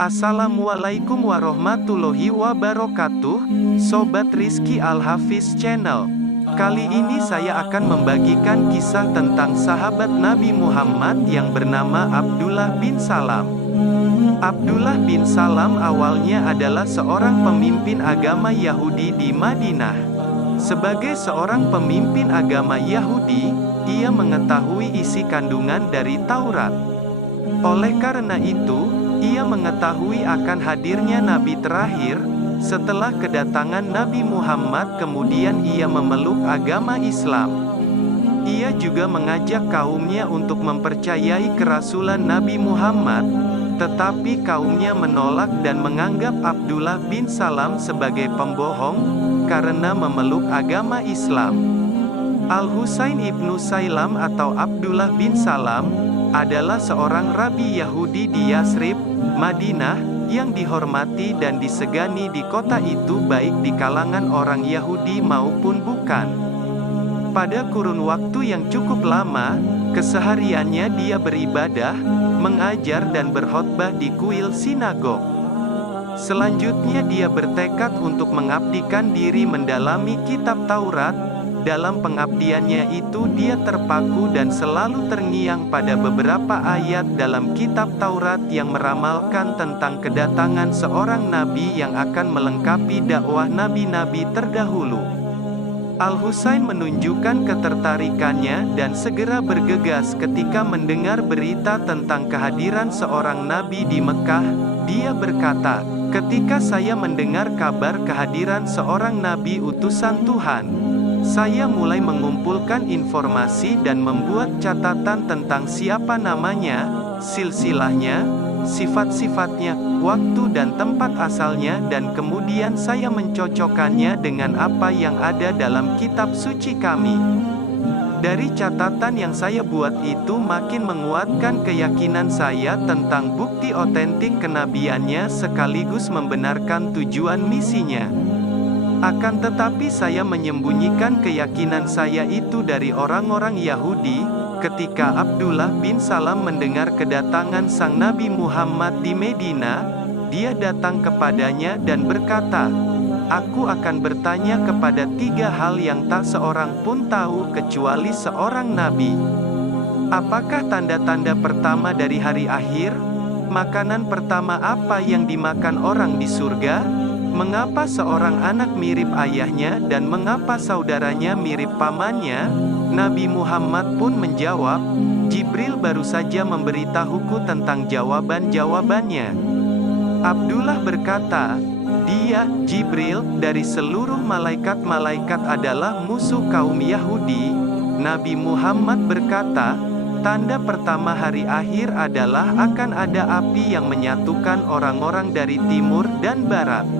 Assalamualaikum warahmatullahi wabarakatuh, Sobat Rizky Al-Hafiz Channel. Kali ini saya akan membagikan kisah tentang sahabat Nabi Muhammad yang bernama Abdullah bin Salam. Abdullah bin Salam awalnya adalah seorang pemimpin agama Yahudi di Madinah. Sebagai seorang pemimpin agama Yahudi, ia mengetahui isi kandungan dari Taurat. Oleh karena itu, ia mengetahui akan hadirnya Nabi terakhir. Setelah kedatangan Nabi Muhammad, kemudian ia memeluk agama Islam. Ia juga mengajak kaumnya untuk mempercayai kerasulan Nabi Muhammad, tetapi kaumnya menolak dan menganggap Abdullah bin Salam sebagai pembohong, karena memeluk agama Islam. Al-Husain ibnu Sailam atau Abdullah bin Salam, adalah seorang rabi Yahudi di Yasrib, Madinah, yang dihormati dan disegani di kota itu baik di kalangan orang Yahudi maupun bukan. Pada kurun waktu yang cukup lama, kesehariannya dia beribadah, mengajar dan berkhotbah di kuil sinagog. Selanjutnya dia bertekad untuk mengabdikan diri mendalami kitab Taurat. Dalam pengabdiannya itu dia terpaku dan selalu terngiang pada beberapa ayat dalam kitab Taurat yang meramalkan tentang kedatangan seorang nabi yang akan melengkapi dakwah nabi-nabi terdahulu. Al-Husain menunjukkan ketertarikannya dan segera bergegas ketika mendengar berita tentang kehadiran seorang nabi di Mekah. Dia berkata, "Ketika saya mendengar kabar kehadiran seorang nabi utusan Tuhan, saya mulai mengumpulkan informasi dan membuat catatan tentang siapa namanya, silsilahnya, sifat-sifatnya, waktu dan tempat asalnya, dan kemudian saya mencocokkannya dengan apa yang ada dalam kitab suci kami. Dari catatan yang saya buat itu makin menguatkan keyakinan saya tentang bukti otentik kenabiannya sekaligus membenarkan tujuan misinya. Akan tetapi saya menyembunyikan keyakinan saya itu dari orang-orang Yahudi." Ketika Abdullah bin Salam mendengar kedatangan sang Nabi Muhammad di Medina, dia datang kepadanya dan berkata, "Aku akan bertanya kepada 3 hal yang tak seorang pun tahu kecuali seorang Nabi. Apakah tanda-tanda pertama dari hari akhir? Makanan pertama apa yang dimakan orang di surga? Mengapa seorang anak mirip ayahnya dan mengapa saudaranya mirip pamannya?" Nabi Muhammad pun menjawab, "Jibril baru saja memberitahuku tentang jawaban-jawabannya." Abdullah berkata, "Dia, Jibril, dari seluruh malaikat-malaikat adalah musuh kaum Yahudi." Nabi Muhammad berkata, "Tanda pertama hari akhir adalah akan ada api yang menyatukan orang-orang dari timur dan barat.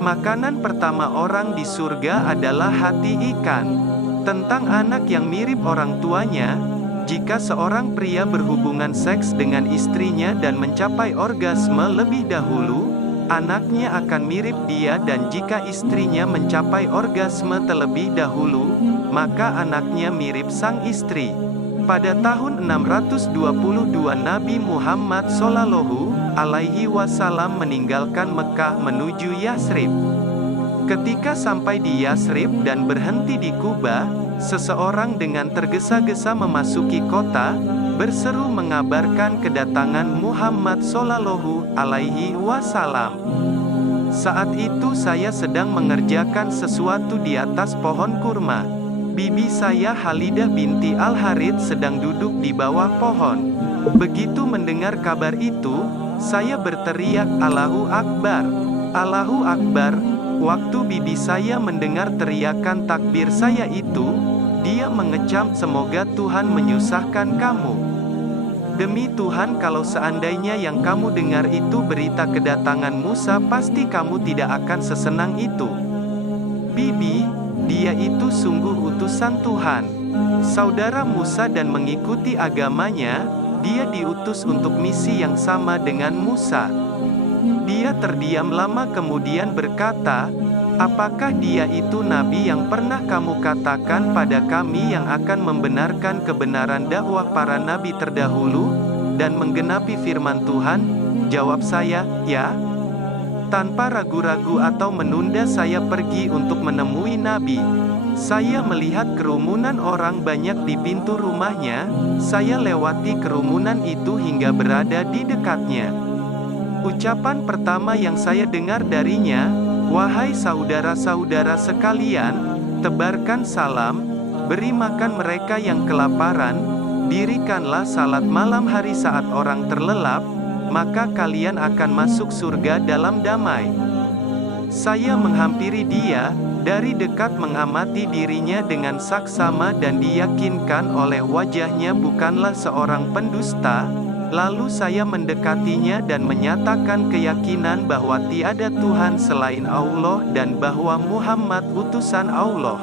Makanan pertama orang di surga adalah hati ikan." Tentang anak yang mirip orang tuanya, jika seorang pria berhubungan seks dengan istrinya dan mencapai orgasme lebih dahulu, anaknya akan mirip dia, dan jika istrinya mencapai orgasme terlebih dahulu, maka anaknya mirip sang istri. Pada tahun 622 Nabi Muhammad Shallallahu Alaihi Wasallam meninggalkan Mekah menuju Yasrib. Ketika sampai di Yasrib dan berhenti di Kuba, seseorang dengan tergesa-gesa memasuki kota, berseru mengabarkan kedatangan Muhammad Shallallahu Alaihi Wasallam. Saat itu saya sedang mengerjakan sesuatu di atas pohon kurma. Bibi saya Halidah binti Al-Harith sedang duduk di bawah pohon. Begitu mendengar kabar itu, saya berteriak, 'Allahu Akbar! Allahu Akbar!' Waktu bibi saya mendengar teriakan takbir saya itu, dia mengecam, 'Semoga Tuhan menyusahkan kamu. Demi Tuhan, kalau seandainya yang kamu dengar itu berita kedatangan Musa, pasti kamu tidak akan sesenang itu. Bibi, dia itu sungguh utusan Tuhan. Saudara Musa dan mengikuti agamanya, dia diutus untuk misi yang sama dengan Musa.' Dia terdiam lama kemudian berkata, 'Apakah dia itu nabi yang pernah kamu katakan pada kami yang akan membenarkan kebenaran dakwah para nabi terdahulu, dan menggenapi firman Tuhan?' Jawab saya, "Ya." Tanpa ragu-ragu atau menunda saya pergi untuk menemui Nabi. Saya melihat kerumunan orang banyak di pintu rumahnya. Saya lewati kerumunan itu hingga berada di dekatnya. Ucapan pertama yang saya dengar darinya, "Wahai saudara-saudara sekalian, tebarkan salam, beri makan mereka yang kelaparan, dirikanlah salat malam hari saat orang terlelap, maka kalian akan masuk surga dalam damai." Saya menghampiri dia, dari dekat mengamati dirinya dengan saksama dan diyakinkan oleh wajahnya bukanlah seorang pendusta. Lalu saya mendekatinya dan menyatakan keyakinan bahwa tiada Tuhan selain Allah dan bahwa Muhammad utusan Allah.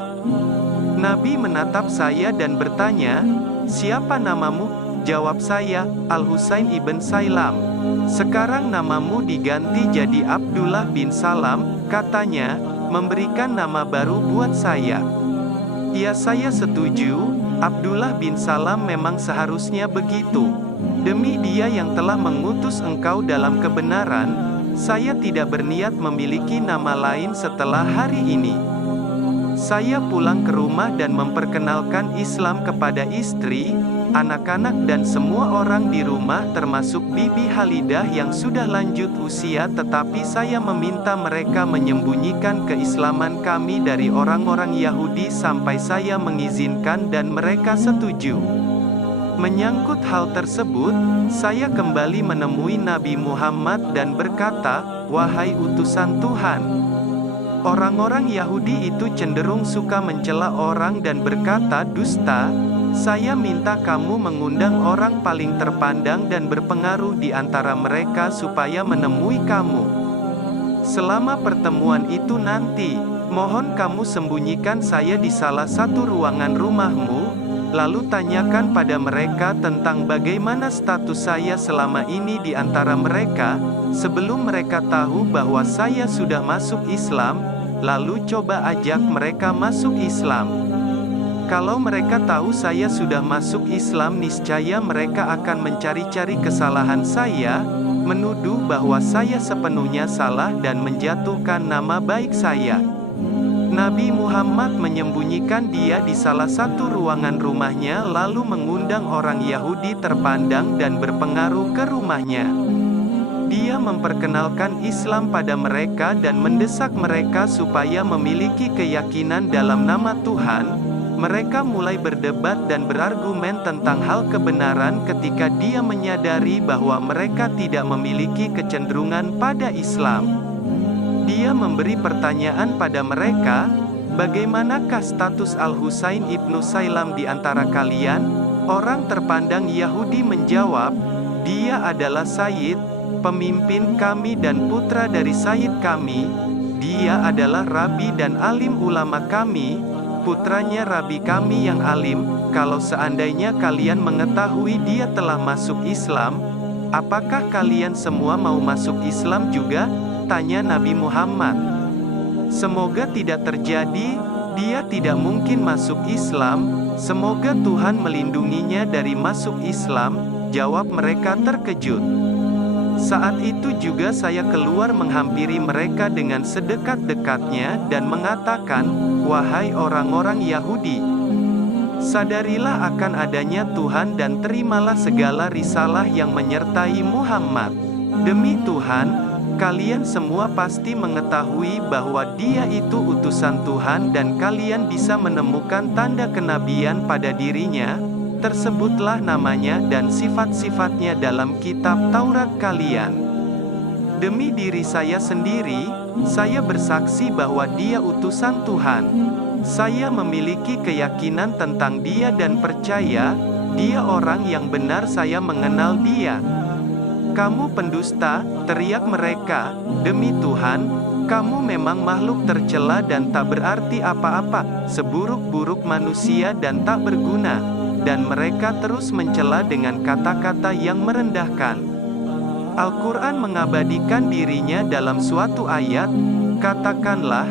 Nabi menatap saya dan bertanya, "Siapa namamu?" Jawab saya, "Al-Husain ibn Sailam." "Sekarang namamu diganti jadi Abdullah bin Salam," katanya, memberikan nama baru buat saya. Ya, saya setuju, Abdullah bin Salam memang seharusnya begitu. Demi Dia yang telah mengutus engkau dalam kebenaran, saya tidak berniat memiliki nama lain setelah hari ini. Saya pulang ke rumah dan memperkenalkan Islam kepada istri, anak-anak dan semua orang di rumah termasuk Bibi Halidah yang sudah lanjut usia, tetapi saya meminta mereka menyembunyikan keislaman kami dari orang-orang Yahudi sampai saya mengizinkan dan mereka setuju. Menyangkut hal tersebut, saya kembali menemui Nabi Muhammad dan berkata, "Wahai utusan Tuhan." Orang-orang Yahudi itu cenderung suka mencela orang dan berkata dusta. Saya minta kamu mengundang orang paling terpandang dan berpengaruh di antara mereka supaya menemui kamu. Selama pertemuan itu nanti, mohon kamu sembunyikan saya di salah satu ruangan rumahmu, lalu tanyakan pada mereka tentang bagaimana status saya selama ini di antara mereka, sebelum mereka tahu bahwa saya sudah masuk Islam, lalu coba ajak mereka masuk Islam. Kalau mereka tahu saya sudah masuk Islam, niscaya mereka akan mencari-cari kesalahan saya, menuduh bahwa saya sepenuhnya salah dan menjatuhkan nama baik saya. Nabi Muhammad menyembunyikan dia di salah satu ruangan rumahnya lalu mengundang orang Yahudi terpandang dan berpengaruh ke rumahnya. Dia memperkenalkan Islam pada mereka dan mendesak mereka supaya memiliki keyakinan dalam nama Tuhan. Mereka mulai berdebat dan berargumen tentang hal kebenaran ketika dia menyadari bahwa mereka tidak memiliki kecenderungan pada Islam. Dia memberi pertanyaan pada mereka, "Bagaimanakah status Al-Husain ibnu Sailam di antara kalian?" Orang terpandang Yahudi menjawab, "Dia adalah Sayyid, pemimpin kami dan putra dari Sayyid kami. Dia adalah Rabi dan alim ulama kami, putranya Rabi kami yang alim. Kalau seandainya kalian mengetahui dia telah masuk Islam, apakah kalian semua mau masuk Islam juga?" tanya Nabi Muhammad. "Semoga tidak terjadi, dia tidak mungkin masuk Islam, semoga Tuhan melindunginya dari masuk Islam," jawab mereka terkejut. Saat itu juga saya keluar menghampiri mereka dengan sedekat-dekatnya dan mengatakan, "Wahai orang-orang Yahudi, sadarilah akan adanya Tuhan dan terimalah segala risalah yang menyertai Muhammad. Demi Tuhan, kalian semua pasti mengetahui bahwa dia itu utusan Tuhan dan kalian bisa menemukan tanda kenabian pada dirinya. Tersebutlah namanya dan sifat-sifatnya dalam kitab Taurat kalian. Demi diri saya sendiri, saya bersaksi bahwa dia utusan Tuhan. Saya memiliki keyakinan tentang dia dan percaya, dia orang yang benar, saya mengenal dia." "Kamu pendusta," teriak mereka. "Demi Tuhan, kamu memang makhluk tercela dan tak berarti apa-apa, seburuk-buruk manusia dan tak berguna." Dan mereka terus mencela dengan kata-kata yang merendahkan. Al-Quran mengabadikan dirinya dalam suatu ayat, "Katakanlah,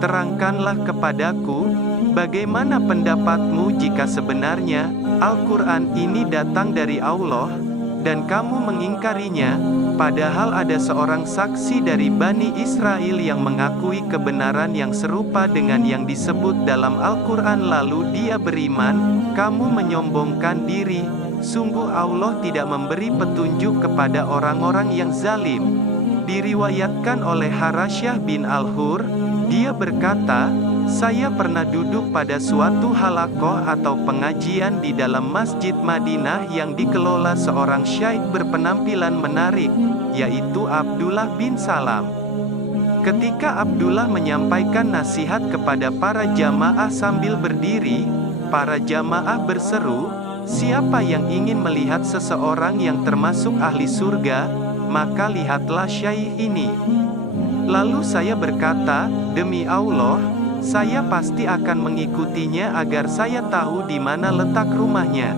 terangkanlah kepadaku, bagaimana pendapatmu jika sebenarnya Al-Quran ini datang dari Allah, dan kamu mengingkarinya, Padahal ada seorang saksi dari Bani Israel yang mengakui kebenaran yang serupa dengan yang disebut dalam Al-Quran lalu dia beriman, kamu menyombongkan diri, sungguh Allah tidak memberi petunjuk kepada orang-orang yang zalim. Diriwayatkan oleh Harasyah bin Al-Hur, dia berkata, saya pernah duduk pada suatu halakoh atau pengajian di dalam Masjid Madinah yang dikelola seorang syaikh berpenampilan menarik, yaitu Abdullah bin Salam. Ketika Abdullah menyampaikan nasihat kepada para jamaah sambil berdiri, para jamaah berseru, siapa yang ingin melihat seseorang yang termasuk ahli surga, maka lihatlah syaikh ini. Lalu saya berkata, demi Allah, saya pasti akan mengikutinya agar saya tahu di mana letak rumahnya.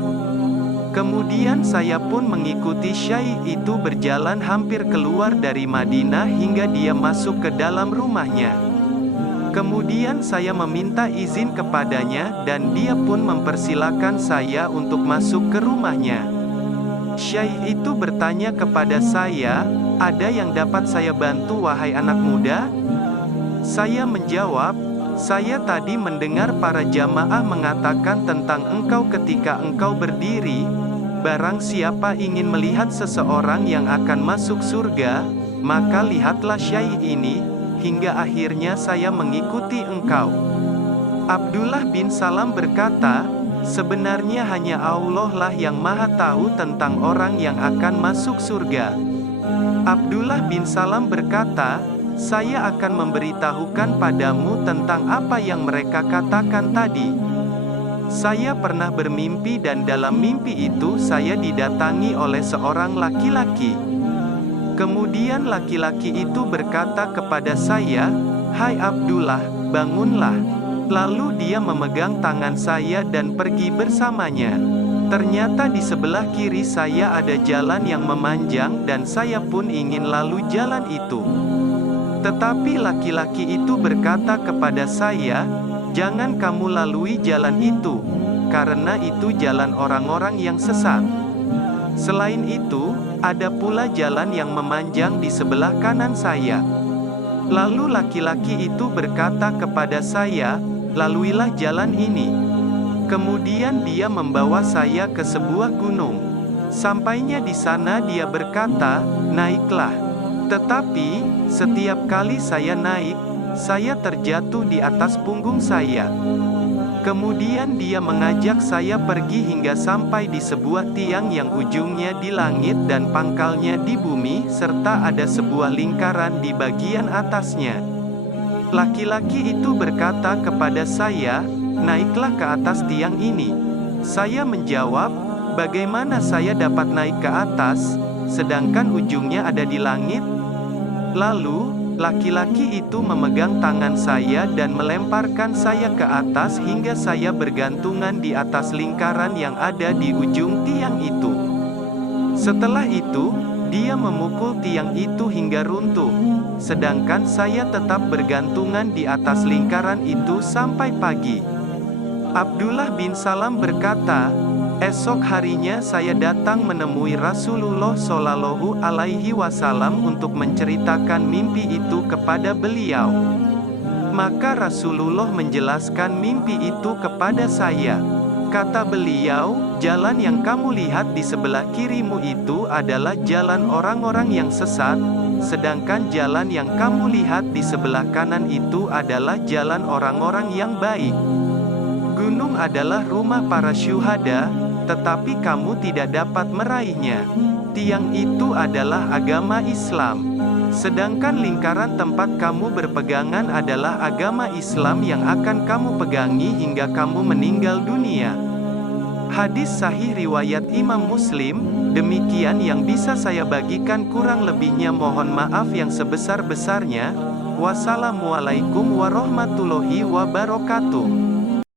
Kemudian saya pun mengikuti syaikh itu berjalan hampir keluar dari Madinah hingga dia masuk ke dalam rumahnya. Kemudian saya meminta izin kepadanya dan dia pun mempersilakan saya untuk masuk ke rumahnya. Syaikh itu bertanya kepada saya, ada yang dapat saya bantu wahai anak muda? Saya menjawab, saya tadi mendengar para jamaah mengatakan tentang engkau ketika engkau berdiri, barang siapa ingin melihat seseorang yang akan masuk surga, maka lihatlah syaikh ini, hingga akhirnya saya mengikuti engkau. Abdullah bin Salam berkata, sebenarnya hanya Allah lah yang maha tahu tentang orang yang akan masuk surga. Abdullah bin Salam berkata, saya akan memberitahukan padamu tentang apa yang mereka katakan tadi. Saya pernah bermimpi dan dalam mimpi itu saya didatangi oleh seorang laki-laki. Kemudian laki-laki itu berkata kepada saya, hai Abdullah, bangunlah. Lalu dia memegang tangan saya dan pergi bersamanya. Ternyata di sebelah kiri saya ada jalan yang memanjang dan saya pun ingin lalu jalan itu. Tetapi laki-laki itu berkata kepada saya, jangan kamu lalui jalan itu, karena itu jalan orang-orang yang sesat. Selain itu, ada pula jalan yang memanjang di sebelah kanan saya. Lalu laki-laki itu berkata kepada saya, laluilah jalan ini. Kemudian dia membawa saya ke sebuah gunung. Sampainya di sana dia berkata, naiklah. Tetapi, setiap kali saya naik, saya terjatuh di atas punggung saya. Kemudian dia mengajak saya pergi hingga sampai di sebuah tiang yang ujungnya di langit dan pangkalnya di bumi, serta ada sebuah lingkaran di bagian atasnya. Laki-laki itu berkata kepada saya, naiklah ke atas tiang ini. Saya menjawab, bagaimana saya dapat naik ke atas, sedangkan ujungnya ada di langit? Lalu, laki-laki itu memegang tangan saya dan melemparkan saya ke atas hingga saya bergantungan di atas lingkaran yang ada di ujung tiang itu. Setelah itu, dia memukul tiang itu hingga runtuh, sedangkan saya tetap bergantungan di atas lingkaran itu sampai pagi. Abdullah bin Salam berkata, esok harinya saya datang menemui Rasulullah Shallallahu Alaihi Wasallam untuk menceritakan mimpi itu kepada beliau. Maka Rasulullah menjelaskan mimpi itu kepada saya. Kata beliau, jalan yang kamu lihat di sebelah kirimu itu adalah jalan orang-orang yang sesat, sedangkan jalan yang kamu lihat di sebelah kanan itu adalah jalan orang-orang yang baik. Gunung adalah rumah para syuhada, tetapi kamu tidak dapat meraihnya. Tiang itu adalah agama Islam. Sedangkan lingkaran tempat kamu berpegangan adalah agama Islam yang akan kamu pegangi hingga kamu meninggal dunia. Hadis sahih riwayat Imam Muslim. Demikian yang bisa saya bagikan, kurang lebihnya mohon maaf yang sebesar-besarnya. Wassalamualaikum warahmatullahi wabarakatuh.